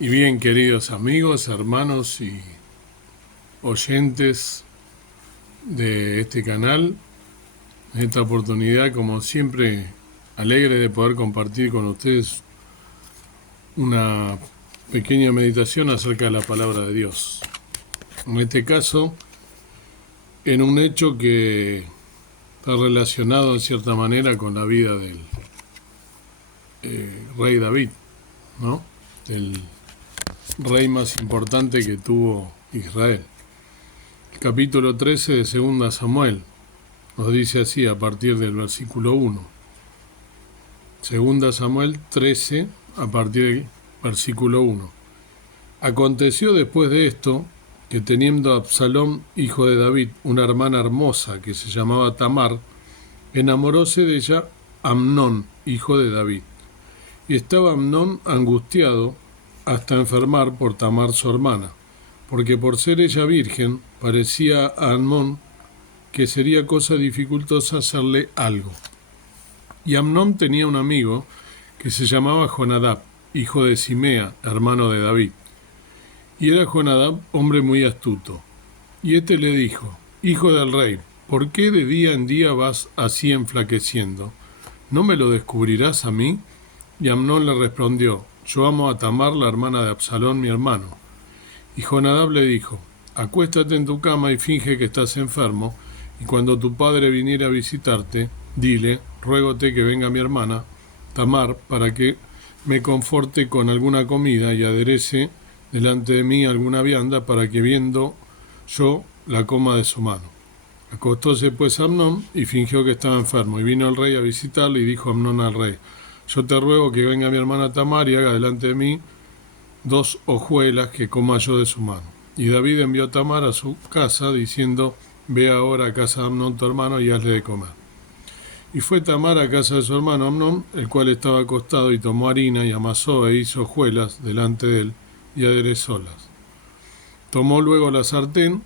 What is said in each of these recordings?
Y bien, queridos amigos, hermanos y oyentes de este canal, en esta oportunidad, como siempre, alegre de poder compartir con ustedes una pequeña meditación acerca de la palabra de Dios. En este caso, en un hecho que está relacionado en cierta manera con la vida del rey David, ¿no? El rey más importante que tuvo Israel. El capítulo 13 de 2 Samuel nos dice así a partir del versículo 1. 2 Samuel 13 a partir del versículo 1. Aconteció después de esto que teniendo Absalón, hijo de David, una hermana hermosa que se llamaba Tamar, enamoróse de ella Amnón, hijo de David. Y estaba Amnón angustiado hasta enfermar por Tamar su hermana, porque por ser ella virgen, parecía a Amnón que sería cosa dificultosa hacerle algo. Y Amnón tenía un amigo que se llamaba Jonadab, hijo de Simea, hermano de David. Y era Jonadab hombre muy astuto. Y éste le dijo: Hijo del rey, ¿por qué de día en día vas así enflaqueciendo? ¿No me lo descubrirás a mí? Y Amnón le respondió: Yo amo a Tamar, la hermana de Absalón, mi hermano. Y Jonadab le dijo: Acuéstate en tu cama y finge que estás enfermo, y cuando tu padre viniera a visitarte, dile: Ruégote que venga mi hermana Tamar, para que me conforte con alguna comida y aderece delante de mí alguna vianda, para que viendo yo la coma de su mano. Acostóse pues Amnón y fingió que estaba enfermo, y vino el rey a visitarle, y dijo Amnón al rey: Yo te ruego que venga mi hermana Tamar y haga delante de mí 2 hojuelas que coma yo de su mano. Y David envió a Tamar a su casa, diciendo: Ve ahora a casa de Amnón tu hermano y hazle de comer. Y fue Tamar a casa de su hermano Amnón, el cual estaba acostado, y tomó harina y amasó e hizo hojuelas delante de él y aderezólas. Tomó luego la sartén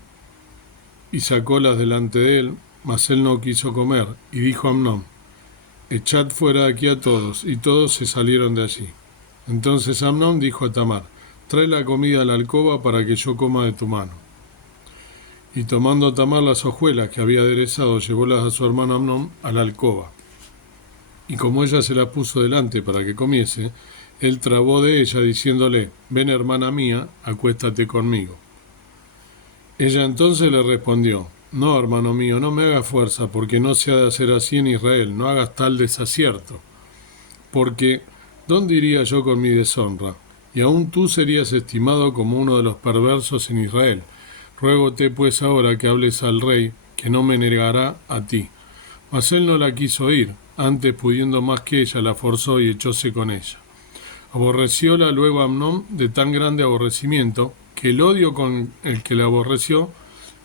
y sacólas delante de él, mas él no quiso comer, y dijo a Amnón: Echad fuera de aquí a todos. Y todos se salieron de allí. Entonces Amnón dijo a Tamar: Trae la comida a la alcoba para que yo coma de tu mano. Y tomando Tamar las hojuelas que había aderezado, llevólas a su hermano Amnón a la alcoba. Y como ella se las puso delante para que comiese, él trabó de ella, diciéndole: Ven, hermana mía, acuéstate conmigo. Ella entonces le respondió: No, hermano mío, no me hagas fuerza, porque no se ha de hacer así en Israel, no hagas tal desacierto. Porque, ¿dónde iría yo con mi deshonra? Y aún tú serías estimado como uno de los perversos en Israel. Ruégote pues ahora que hables al rey, que no me negará a ti. Mas él no la quiso oír, antes pudiendo más que ella, la forzó y echóse con ella. Aborrecióla luego Amnón de tan grande aborrecimiento, que el odio con el que la aborreció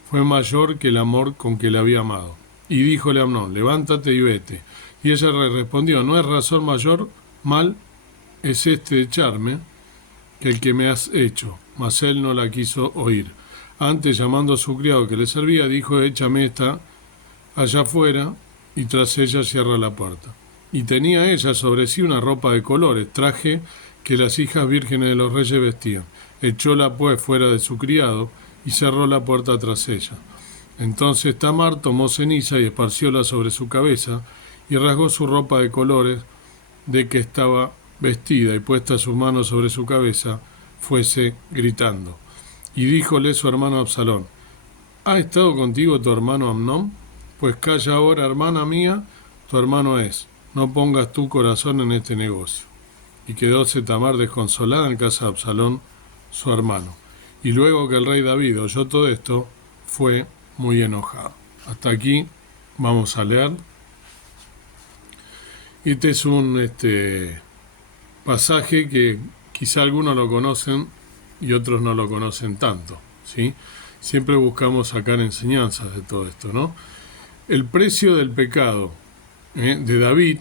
fue mayor que el amor con que la había amado. Y díjole a Amnón: Levántate y vete. Y ella le respondió: No es razón mayor, mal es este de echarme, que el que me has hecho. Mas él no la quiso oír. Antes, llamando a su criado que le servía, dijo: Échame esta allá afuera, y tras ella cierra la puerta. Y tenía ella sobre sí una ropa de colores, traje que las hijas vírgenes de los reyes vestían. Echóla pues fuera de su criado, y cerró la puerta tras ella. Entonces Tamar tomó ceniza y esparcióla sobre su cabeza, y rasgó su ropa de colores de que estaba vestida, y puesta su mano sobre su cabeza, fuese gritando. Y díjole su hermano Absalón: ¿Ha estado contigo tu hermano Amnón? Pues calla ahora, hermana mía, tu hermano es. No pongas tu corazón en este negocio. Y quedóse Tamar desconsolada en casa de Absalón, su hermano. Y luego que el rey David oyó todo esto, fue muy enojado. Hasta aquí vamos a leer. Este es un pasaje que quizá algunos lo conocen y otros no lo conocen tanto, ¿sí? Siempre buscamos sacar enseñanzas de todo esto, ¿no? El precio del pecado de David,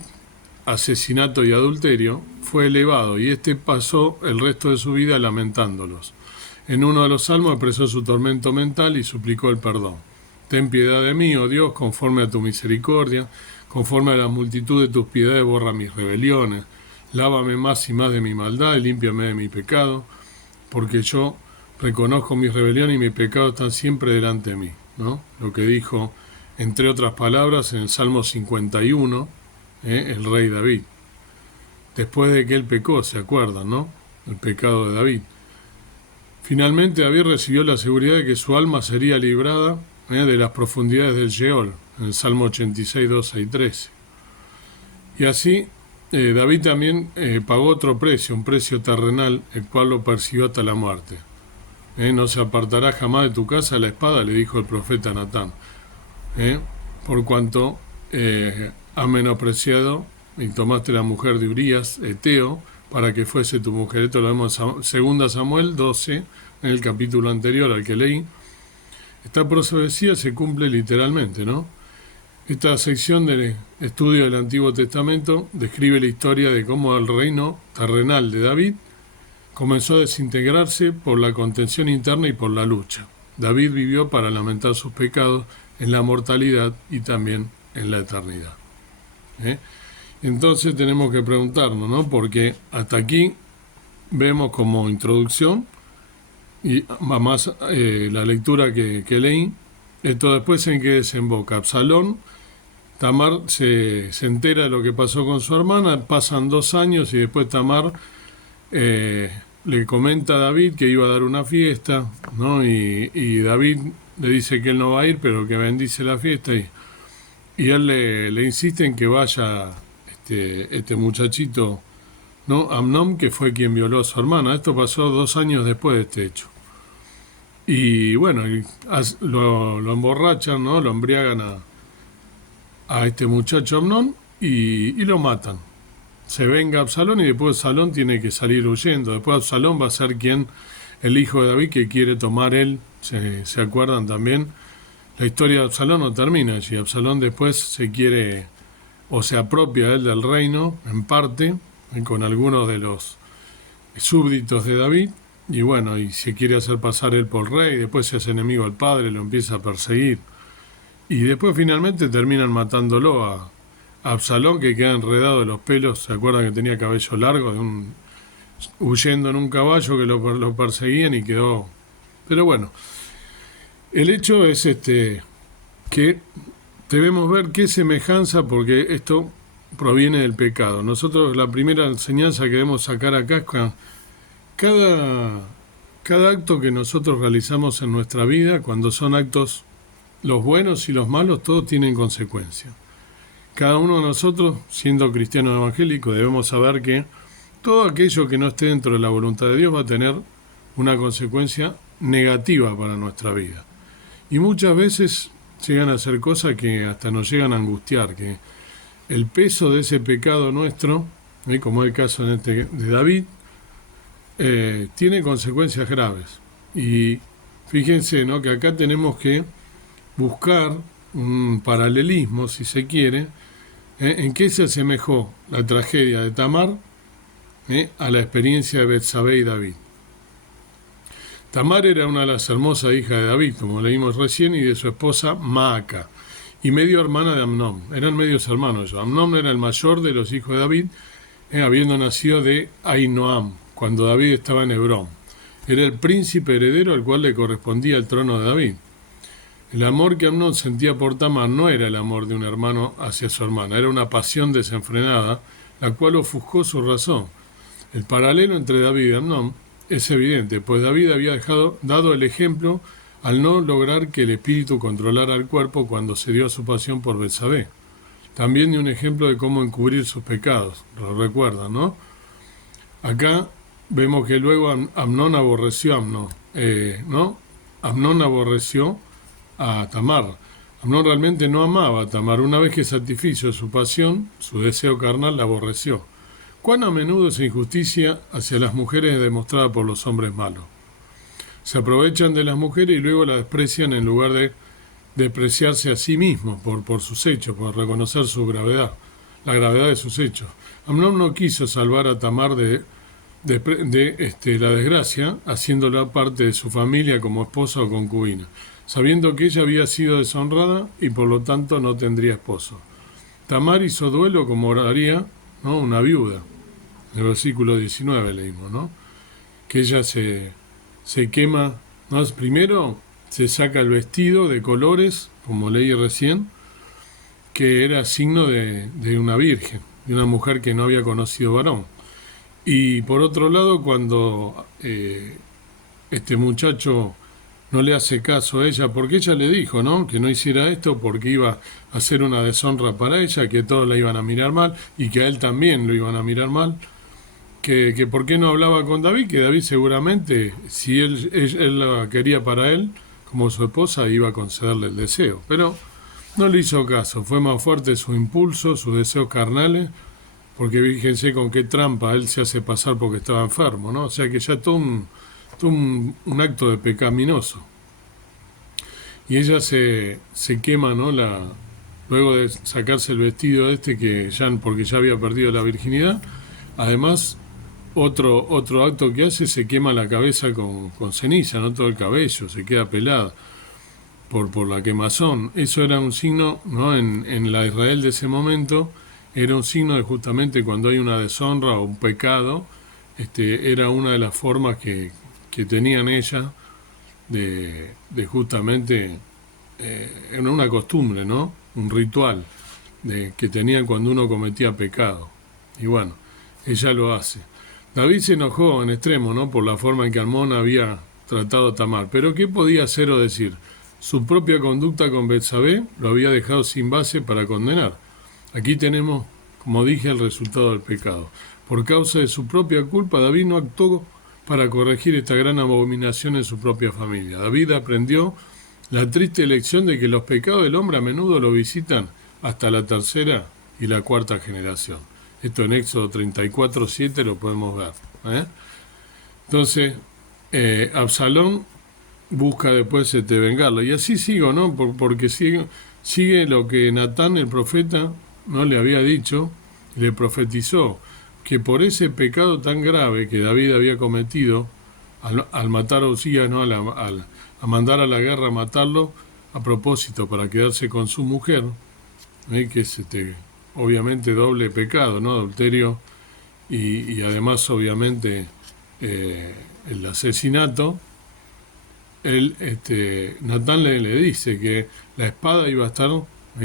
asesinato y adulterio, fue elevado, y pasó el resto de su vida lamentándolos. En uno de los salmos expresó su tormento mental y suplicó el perdón. Ten piedad de mí, oh Dios, conforme a tu misericordia, conforme a la multitud de tus piedades borra mis rebeliones. Lávame más y más de mi maldad y límpiame de mi pecado, porque yo reconozco mi rebelión y mi pecado están siempre delante de mí, ¿no? Lo que dijo, entre otras palabras, en el Salmo 51, el rey David. Después de que él pecó, ¿se acuerdan, no? El pecado de David. Finalmente David recibió la seguridad de que su alma sería librada de las profundidades del Sheol, en el Salmo 86, 12 y 13. Y así David también pagó otro precio, un precio terrenal, el cual lo persiguió hasta la muerte. No se apartará jamás de tu casa la espada, le dijo el profeta Natán, por cuanto has menospreciado y tomaste la mujer de Urías, Eteo, para que fuese tu mujer. Esto lo vemos en 2 Samuel 12, en el capítulo anterior al que leí. Esta profecía se cumple literalmente, ¿no? Esta sección del estudio del Antiguo Testamento describe la historia de cómo el reino terrenal de David comenzó a desintegrarse por la contención interna y por la lucha. David vivió para lamentar sus pecados en la mortalidad y también en la eternidad. Entonces tenemos que preguntarnos, ¿no? Porque hasta aquí vemos como introducción y más la lectura que leí. Esto después en que desemboca Absalón. Tamar se entera de lo que pasó con su hermana, pasan 2 años y después Tamar le comenta a David que iba a dar una fiesta, ¿no? Y David le dice que él no va a ir, pero que bendice la fiesta, y él le insiste en que vaya este muchachito, ¿no? Amnón, que fue quien violó a su hermana. Esto pasó 2 años después de este hecho. Y bueno, lo emborrachan, ¿no? Lo embriagan a este muchacho Amnón y lo matan. Se venga Absalón y después Absalón tiene que salir huyendo. Después Absalón va a ser el hijo de David que quiere tomar él. ¿Se acuerdan también? La historia de Absalón no termina allí. Absalón después se quiere o se apropia él del reino en parte, con algunos de los súbditos de David, y bueno, y se quiere hacer pasar él por rey. Después se hace enemigo al padre, lo empieza a perseguir. Y después finalmente terminan matándolo a Absalón, que queda enredado de los pelos. ¿Se acuerdan que tenía cabello largo? Huyendo en un caballo que lo perseguían y quedó. Pero bueno, el hecho es que debemos ver qué semejanza, porque esto proviene del pecado. Nosotros la primera enseñanza que debemos sacar acá es que cada acto que nosotros realizamos en nuestra vida, cuando son actos los buenos y los malos, todos tienen consecuencias. Cada uno de nosotros, siendo cristianos evangélicos, debemos saber que todo aquello que no esté dentro de la voluntad de Dios va a tener una consecuencia negativa para nuestra vida. Y muchas veces llegan a ser cosas que hasta nos llegan a angustiar, que el peso de ese pecado nuestro, como es el caso de David, tiene consecuencias graves. Y fíjense, ¿no?, que acá tenemos que buscar un paralelismo, si se quiere, en qué se asemejó la tragedia de Tamar a la experiencia de Betsabé y David. Tamar era una de las hermosas hijas de David, como leímos recién, y de su esposa Maaca, y medio hermana de Amnón. Eran medios hermanos ellos. Amnón era el mayor de los hijos de David, habiendo nacido de Ahinoam, cuando David estaba en Hebrón. Era el príncipe heredero al cual le correspondía el trono de David. El amor que Amnón sentía por Tamar no era el amor de un hermano hacia su hermana, era una pasión desenfrenada, la cual ofuscó su razón. El paralelo entre David y Amnón es evidente, pues David había dado el ejemplo al no lograr que el espíritu controlara el cuerpo cuando cedió a su pasión por Betsabé. También dio un ejemplo de cómo encubrir sus pecados, lo recuerdan, ¿no? Acá vemos que luego Amnón aborreció a Amnón, ¿no? Amnón aborreció a Tamar. Amnón realmente no amaba a Tamar. Una vez que satisfizo su pasión, su deseo carnal, la aborreció. ¿Cuán a menudo esa injusticia hacia las mujeres es demostrada por los hombres malos? Se aprovechan de las mujeres y luego las desprecian en lugar de despreciarse a sí mismos por sus hechos, por reconocer su gravedad, la gravedad de sus hechos. Amnón no quiso salvar a Tamar de la desgracia, haciéndola parte de su familia como esposa o concubina, sabiendo que ella había sido deshonrada y por lo tanto no tendría esposo. Tamar hizo duelo como haría, ¿no?, una viuda. En el versículo 19 leímos, ¿no?, que ella se se quema, ¿no? Primero se saca el vestido de colores, como leí recién, que era signo de una virgen, de una mujer que no había conocido varón. Y por otro lado, cuando este muchacho no le hace caso a ella, porque ella le dijo, ¿no? Que no hiciera esto porque iba a ser una deshonra para ella, que todos la iban a mirar mal y que a él también lo iban a mirar mal. Que por qué no hablaba con David, que David seguramente, si él la quería para él, como su esposa, iba a concederle el deseo. Pero no le hizo caso, fue más fuerte su impulso, sus deseos carnales, porque fíjense con qué trampa él se hace pasar porque estaba enfermo, ¿no? O sea que ya todo un acto de pecaminoso. Y ella se quema, ¿no? Luego de sacarse el vestido este, porque ya había perdido la virginidad, además otro acto que hace, se quema la cabeza con ceniza, no todo el cabello, se queda pelada por la quemazón. Eso era un signo, ¿no? En la Israel de ese momento, era un signo de justamente cuando hay una deshonra o un pecado, era una de las formas que tenían ella de justamente, era una costumbre, ¿no? Un ritual que tenían cuando uno cometía pecado. Y bueno, ella lo hace. David se enojó en extremo, ¿no? Por la forma en que Amnón había tratado a Tamar. Pero ¿qué podía hacer o decir? Su propia conducta con Betsabé lo había dejado sin base para condenar. Aquí tenemos, como dije, el resultado del pecado. Por causa de su propia culpa, David no actuó para corregir esta gran abominación en su propia familia. David aprendió la triste lección de que los pecados del hombre a menudo lo visitan hasta la tercera y la cuarta generación. Esto en Éxodo 34:7 lo podemos ver. Entonces, Absalón busca después vengarlo. Y así sigo, ¿no? Porque sigue lo que Natán, el profeta, no le había dicho, le profetizó, que por ese pecado tan grave que David había cometido, al matar a Usías, ¿no? A mandar a la guerra a matarlo, a propósito, para quedarse con su mujer, que es obviamente doble pecado, ¿no? Adulterio y además obviamente el asesinato. Natán le dice que la espada iba a estar,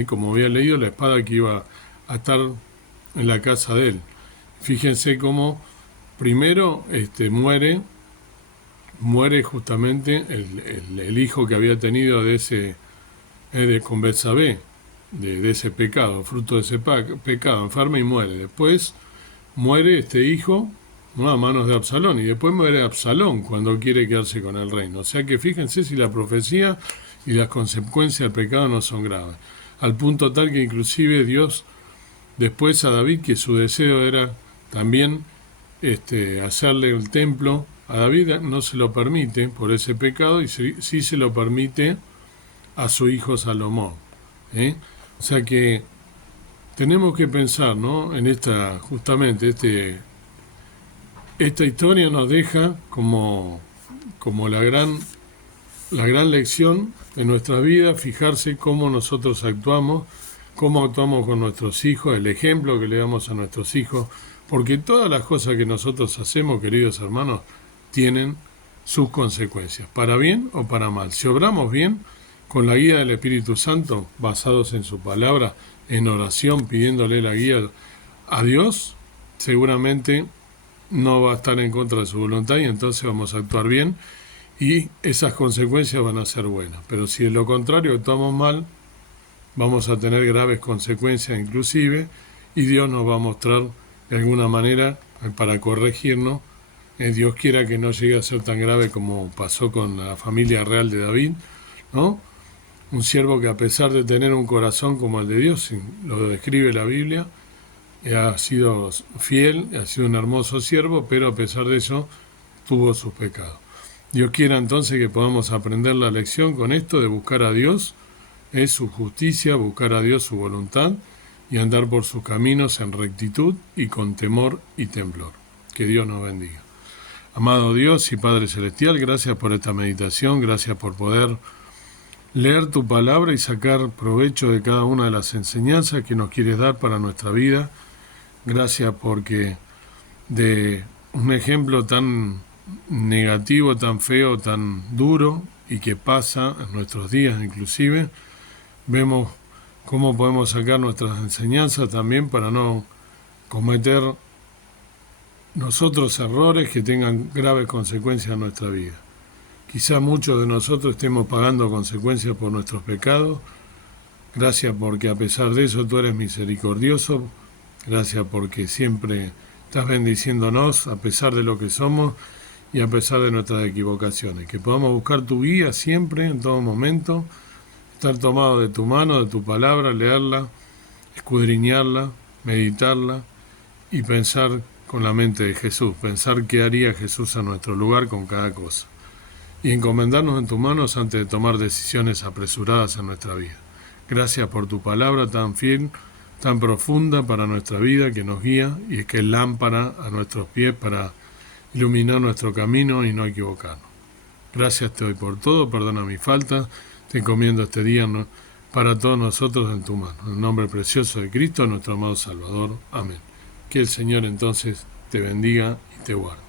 como había leído, la espada que iba a estar en la casa de él. Fíjense cómo primero muere justamente el hijo que había tenido con Betsabé, de ese pecado, fruto de ese pecado, enferma y muere. Después muere este hijo, ¿no? A manos de Absalón, y después muere Absalón cuando quiere quedarse con el reino. O sea que fíjense si la profecía y las consecuencias del pecado no son graves. Al punto tal que inclusive Dios, después a David, que su deseo era también hacerle el templo, a David no se lo permite por ese pecado y sí se lo permite a su hijo Salomón. O sea que tenemos que pensar, ¿no? En justamente esta historia nos deja como la gran lección en nuestra vida, fijarse cómo nosotros actuamos, cómo actuamos con nuestros hijos, el ejemplo que le damos a nuestros hijos, porque todas las cosas que nosotros hacemos, queridos hermanos, tienen sus consecuencias, para bien o para mal. Si obramos bien, con la guía del Espíritu Santo, basados en su palabra, en oración, pidiéndole la guía a Dios, seguramente no va a estar en contra de su voluntad y entonces vamos a actuar bien y esas consecuencias van a ser buenas. Pero si de lo contrario actuamos mal, vamos a tener graves consecuencias inclusive y Dios nos va a mostrar de alguna manera para corregirnos. Dios quiera que no llegue a ser tan grave como pasó con la familia real de David, ¿no? Un siervo que a pesar de tener un corazón como el de Dios, lo describe la Biblia, ha sido fiel, ha sido un hermoso siervo, pero a pesar de eso tuvo sus pecados. Dios quiera entonces que podamos aprender la lección con esto de buscar a Dios, es su justicia, buscar a Dios su voluntad y andar por sus caminos en rectitud y con temor y temblor. Que Dios nos bendiga. Amado Dios y Padre Celestial, gracias por esta meditación, gracias por poder leer tu palabra y sacar provecho de cada una de las enseñanzas que nos quieres dar para nuestra vida. Gracias porque de un ejemplo tan negativo, tan feo, tan duro y que pasa en nuestros días inclusive, vemos cómo podemos sacar nuestras enseñanzas también para no cometer nosotros errores que tengan graves consecuencias en nuestra vida. Quizá muchos de nosotros estemos pagando consecuencias por nuestros pecados. Gracias porque a pesar de eso tú eres misericordioso. Gracias porque siempre estás bendiciéndonos a pesar de lo que somos y a pesar de nuestras equivocaciones. Que podamos buscar tu guía siempre, en todo momento, estar tomados de tu mano, de tu palabra, leerla, escudriñarla, meditarla y pensar con la mente de Jesús, pensar qué haría Jesús a nuestro lugar con cada cosa. Y encomendarnos en tus manos antes de tomar decisiones apresuradas en nuestra vida. Gracias por tu palabra tan fiel, tan profunda para nuestra vida, que nos guía y es que es lámpara a nuestros pies para iluminar nuestro camino y no equivocarnos. Gracias te doy por todo, perdona mis faltas, te encomiendo este día para todos nosotros en tu mano. En el nombre precioso de Cristo, nuestro amado Salvador. Amén. Que el Señor entonces te bendiga y te guarde.